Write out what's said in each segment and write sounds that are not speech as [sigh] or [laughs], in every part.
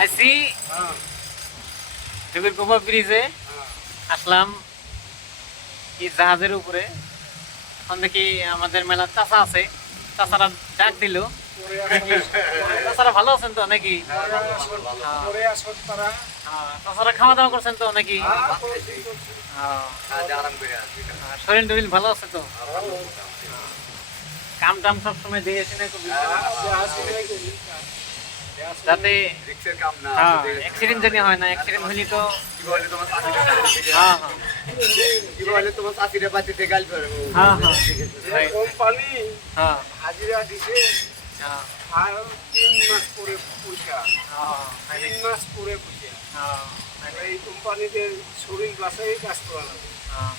আইসি। হ্যাঁ জবির ব্রিজে আসলাম এই জাহাজের উপরে। এখন দেখি আমাদের মেলা চাষা আছে। চাষারা ডাক দিল। চাষারা ভালো আছেন তো নাকি? হ্যাঁ, চাষারা খাওয়া দাওয়া করছেন তো নাকি? হ্যাঁ শরীর টরিল ভালো আছে তো? কাম টাম সবসময় দিয়ে না যাতে হ্যাঁ অ্যাক্সিডেন্ট জানি হয় না অ্যাক্সিডেন্ট হলে তো কি বলে তোমার চাষিরা হ্যাঁ হ্যাঁ। কি বলে তোমার চাষিরা বাচ্চাতে গাল ফেলব হ্যাঁ হ্যাঁ। কোম্পানি হ্যাঁ। হাজিরা দিছে। হ্যাঁ। আর তিন মাস পরে পয়সা। হ্যাঁ তিন মাস পরে পয়সা। হ্যাঁ এই কোম্পানিতে শরীর বাসায় কাজ করা লাগবে হ্যাঁ।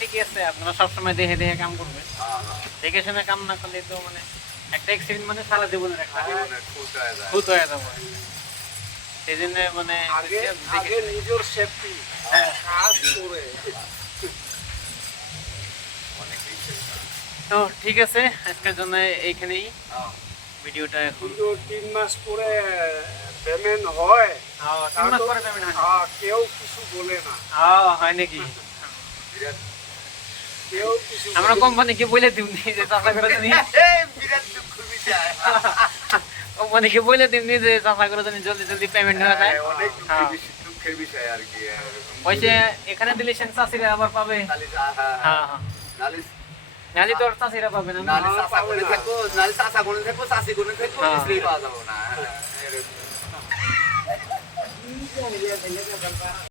ঠিকই আছে। আপনারা সবসময় দেখে দেখে কাম করবেন। দেখে শুনে কাম না করলে তো মানে একটা অ্যাক্সিডেন্ট মানে সারা জীবনের একটা খুশ হয়ে যাব। সেই জন্য মানে আগে নিজের সেফটি হ্যাঁ। কাজ করে। তো ঠিক আছে আজকের জন্য এইখানেই। হ্যাঁ। ভিডিওটা এখন তিন মাস পরে পেমেন্ট হয়। হ্যাঁ, তিন মাস পরে payment হয়। কেউ কিছু বলে না। হ্যাঁ, নাকি? আমরা কোম্পানিকে বলে দিবনি যে চাষা করে জানি বিষয় কোম্পানিকে বলে দিবনি যে চাষা করে জানি জলদি জলদি পেমেন্ট হয়ে যায় হ্যাঁ, অনেক হ্যাঁ। দুঃখের বিষয়- আর কি পয়সা এখানে দিলে সেন চাষিরা আবার পাবে হ্যাঁ, হ্যাঁ, হ্যাঁ হ্যাঁ নালিশ নাহলে তো আর চাষিরা পাবে না চাষা করে না। থাকো নালিশ চাষা করে থাকো চাষি করে থাকো হ্যাঁ। পাওয়া যাব না হ্যাঁ, এরকম। [laughs]